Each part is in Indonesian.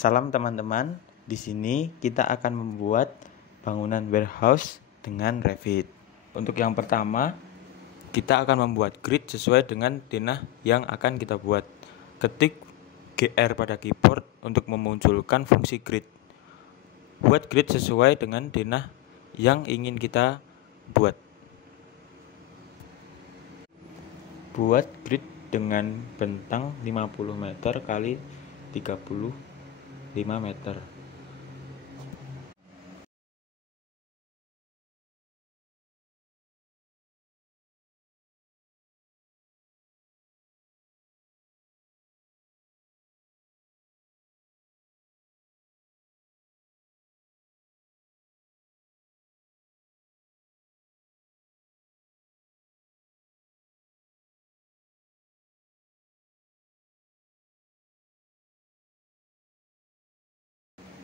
Salam teman-teman, di sini kita akan membuat bangunan warehouse dengan Revit. Untuk yang pertama, kita akan membuat grid sesuai dengan denah yang akan kita buat. Ketik GR pada keyboard untuk memunculkan fungsi grid. Buat grid sesuai dengan denah yang ingin kita buat. Buat grid dengan bentang 50 meter kali 35 meter.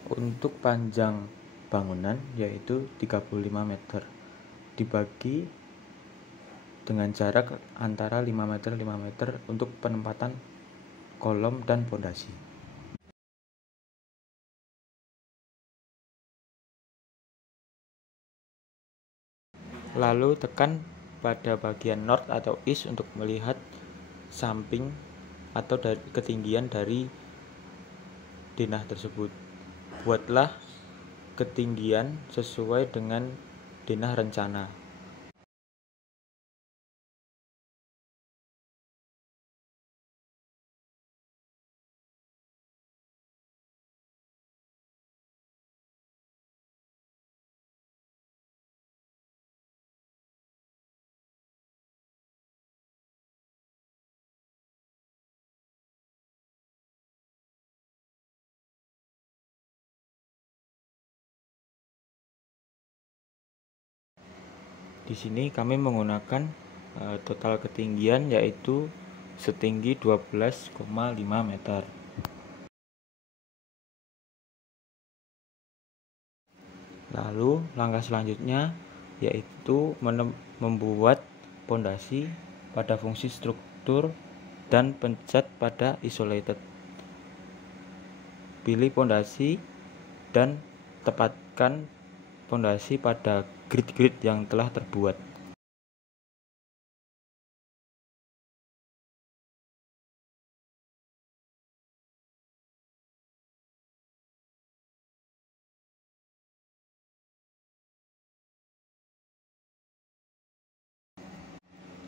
Untuk panjang bangunan yaitu 35 meter dibagi dengan jarak antara 5 meter 5 meter untuk penempatan kolom dan pondasi. Lalu tekan pada bagian north atau east untuk melihat samping atau dari ketinggian dari denah tersebut. Buatlah ketinggian sesuai dengan denah rencana. Di sini kami menggunakan total ketinggian yaitu setinggi 12,5 meter. Lalu langkah selanjutnya yaitu membuat pondasi pada fungsi struktur dan pencet pada isolated. Pilih pondasi dan tepatkan pondasi pada grid-grid yang telah terbuat.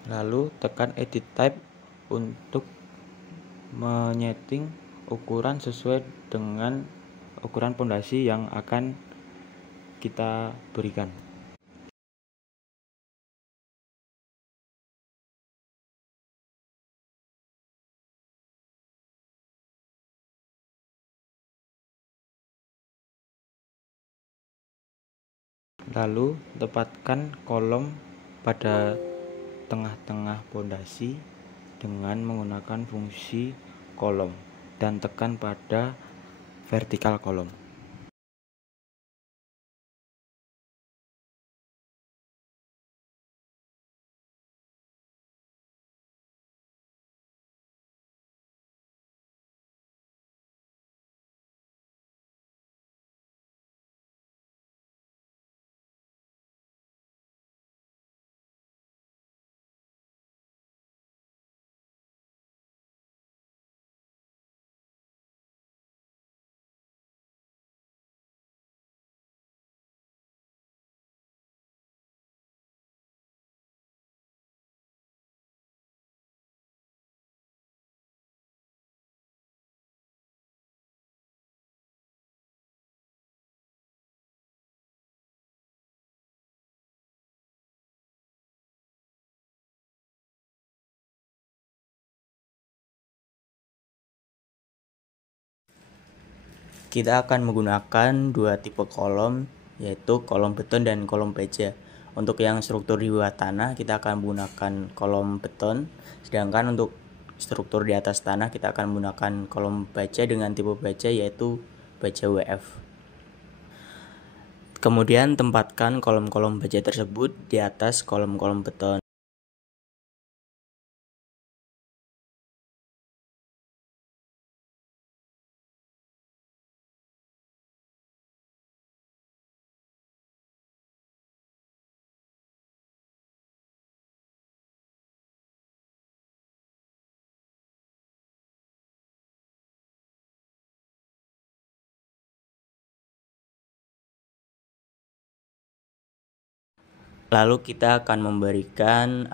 Lalu tekan edit type untuk menyeting ukuran sesuai dengan ukuran pondasi yang akan kita berikan. Lalu tepatkan kolom pada tengah-tengah pondasi dengan menggunakan fungsi kolom dan tekan pada vertikal kolom. Kita akan menggunakan dua tipe kolom, yaitu kolom beton dan kolom baja. Untuk yang struktur di bawah tanah kita akan menggunakan kolom beton, sedangkan untuk struktur di atas tanah kita akan menggunakan kolom baja dengan tipe baja yaitu baja WF. Kemudian tempatkan kolom-kolom baja tersebut di atas kolom-kolom beton. Lalu kita akan memberikan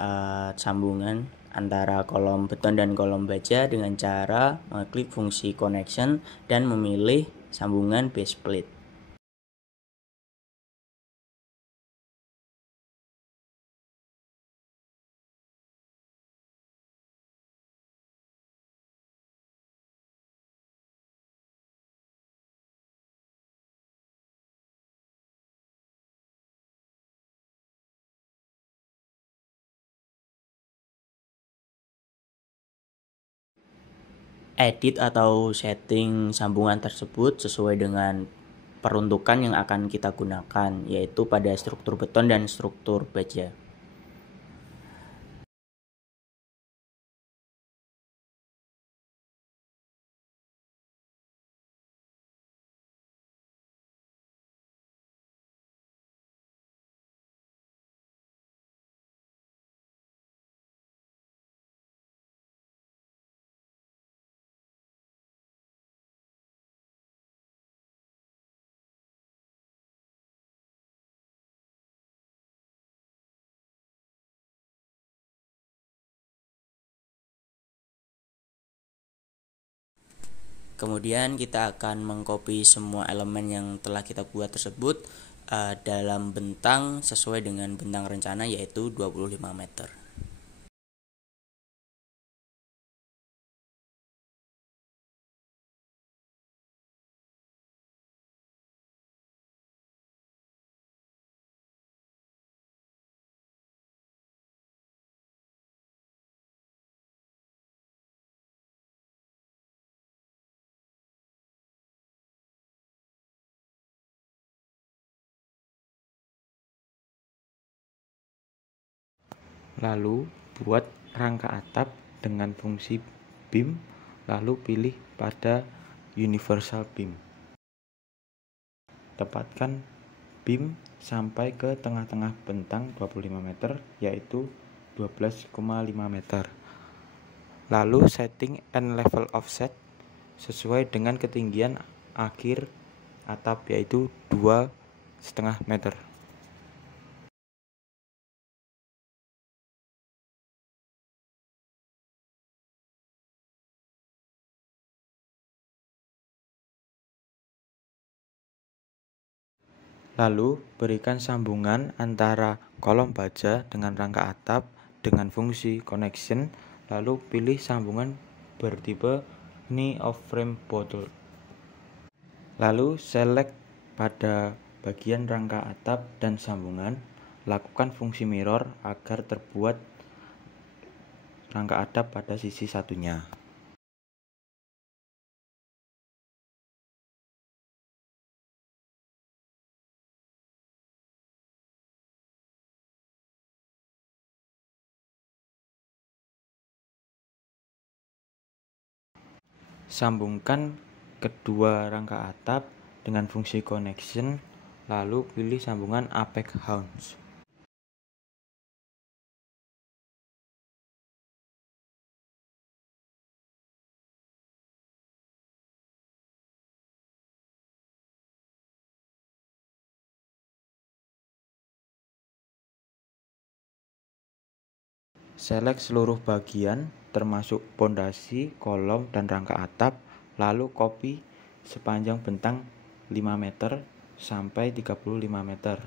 sambungan antara kolom beton dan kolom baja dengan cara mengklik fungsi connection dan memilih sambungan base plate. Edit atau setting sambungan tersebut sesuai dengan peruntukan yang akan kita gunakan, yaitu pada struktur beton dan struktur baja. Kemudian kita akan mengcopy semua elemen yang telah kita buat tersebut dalam bentang sesuai dengan bentang rencana yaitu 25 meter. Lalu buat rangka atap dengan fungsi beam, lalu pilih pada universal beam. Tepatkan beam sampai ke tengah-tengah bentang 25 meter yaitu 12,5 meter. Lalu setting end level offset sesuai dengan ketinggian akhir atap yaitu 2,5 meter. Lalu berikan sambungan antara kolom baja dengan rangka atap dengan fungsi connection, lalu pilih sambungan bertipe knee of frame bottle. Lalu select pada bagian rangka atap dan sambungan, lakukan fungsi mirror agar terbuat rangka atap pada sisi satunya. Sambungkan kedua rangka atap dengan fungsi connection, lalu pilih sambungan apex hounds. Select seluruh bagian termasuk pondasi, kolom, dan rangka atap, lalu copy sepanjang bentang 5 meter sampai 35 meter.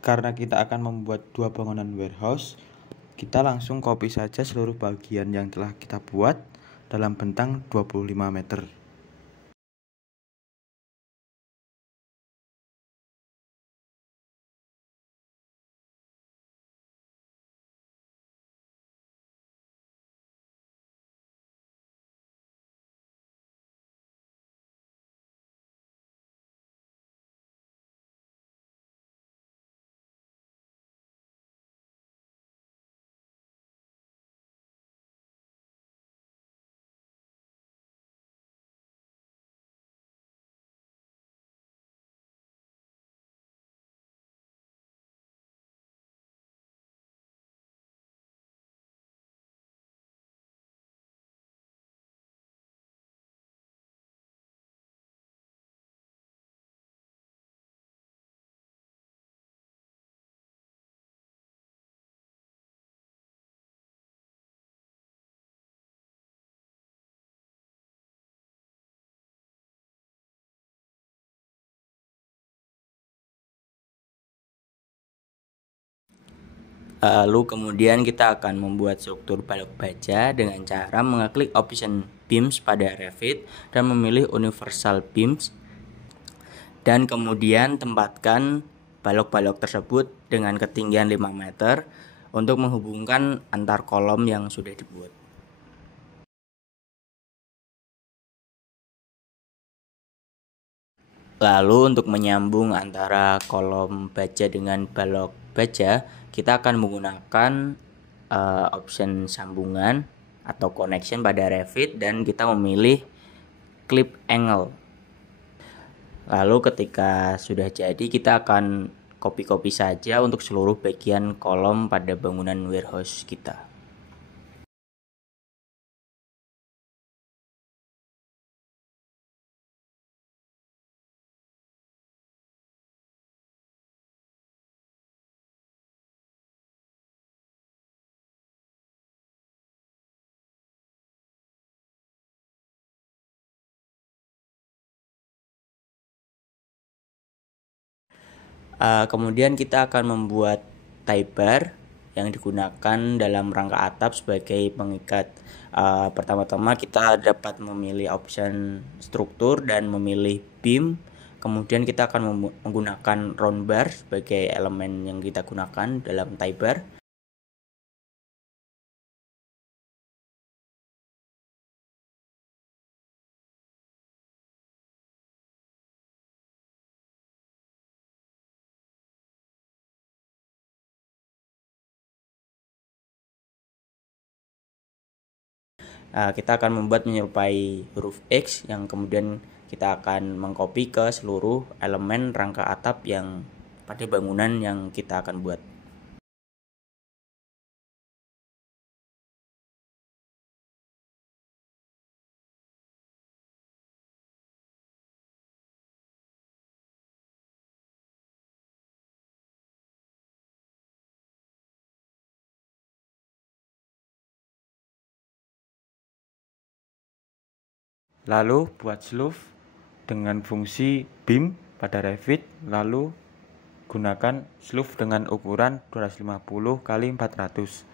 karena kita akan membuat dua bangunan warehouse, kita langsung copy saja seluruh bagian yang telah kita buat dalam bentang 25 meter. Lalu kemudian kita akan membuat struktur balok baja dengan cara mengeklik option beams pada Revit dan memilih universal beams, dan kemudian tempatkan balok-balok tersebut dengan ketinggian 5 meter untuk menghubungkan antar kolom yang sudah dibuat. Lalu untuk menyambung antara kolom baja dengan balok baja, kita akan menggunakan option sambungan atau connection pada Revit dan kita memilih clip angle. Lalu ketika sudah jadi, kita akan copy saja untuk seluruh bagian kolom pada bangunan warehouse kita. Kemudian kita akan membuat tie bar yang digunakan dalam rangka atap sebagai pengikat. Pertama-tama kita dapat memilih option struktur dan memilih beam. Kemudian kita akan menggunakan round bar sebagai elemen yang kita gunakan dalam tie bar. Kita akan membuat menyerupai huruf X yang kemudian kita akan mengcopy ke seluruh elemen rangka atap yang pada bangunan yang kita akan buat. Lalu buat sleeve dengan fungsi beam pada Revit, lalu gunakan sleeve dengan ukuran 250 x 400.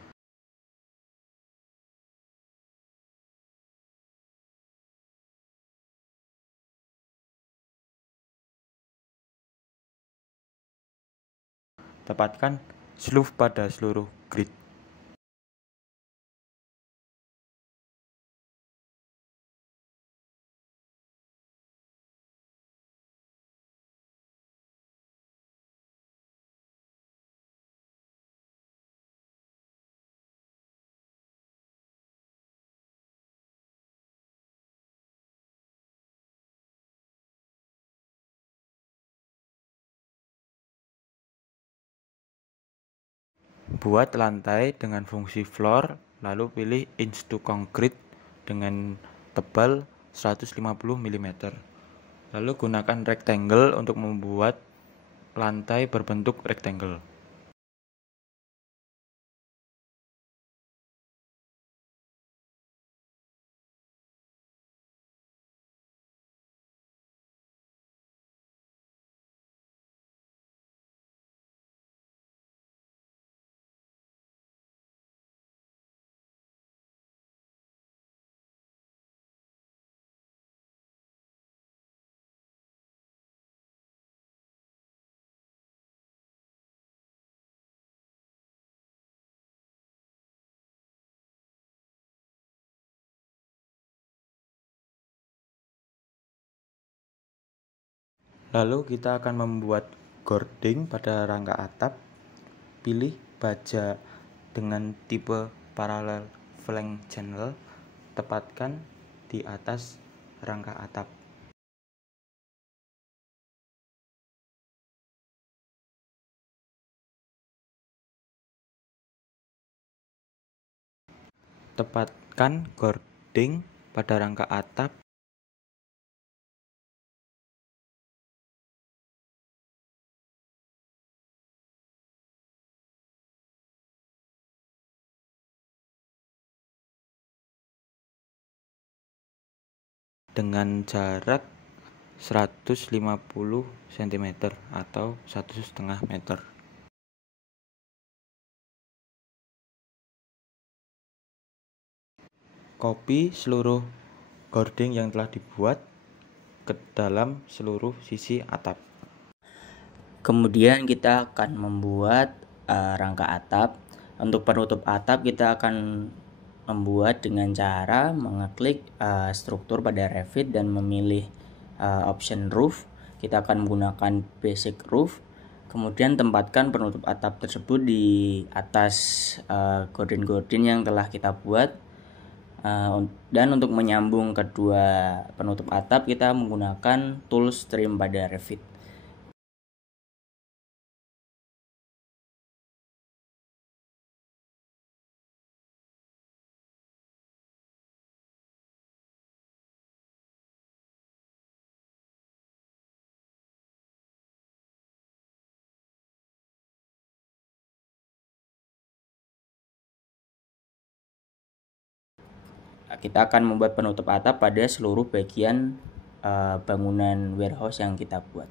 Tepatkan sleeve pada seluruh grid. Buat lantai dengan fungsi floor, lalu pilih inch to concrete dengan tebal 150 mm. Lalu gunakan rectangle untuk membuat lantai berbentuk rectangle. Lalu kita akan membuat gording pada rangka atap. Pilih baja dengan tipe parallel flank channel, tepatkan di atas rangka atap. Tepatkan gording pada rangka atap. Dengan jarak 150 cm atau 1,5 meter. Copy seluruh gording yang telah dibuat ke dalam seluruh sisi atap. Kemudian kita akan membuat rangka atap. Untuk penutup atap kita akan membuat dengan cara mengeklik struktur pada Revit dan memilih option roof. Kita akan menggunakan basic roof. Kemudian tempatkan penutup atap tersebut di atas gorden-gorden yang telah kita buat. Dan untuk menyambung kedua penutup atap kita menggunakan tool stream pada Revit. Kita akan membuat penutup atap pada seluruh bagian bangunan warehouse yang kita buat.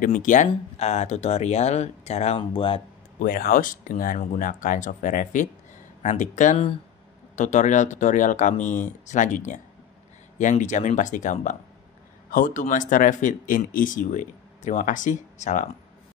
Demikian tutorial cara membuat warehouse dengan menggunakan software Revit. Nantikan tutorial-tutorial kami selanjutnya yang dijamin pasti gampang. How to master Revit in easy way. Terima kasih, salam.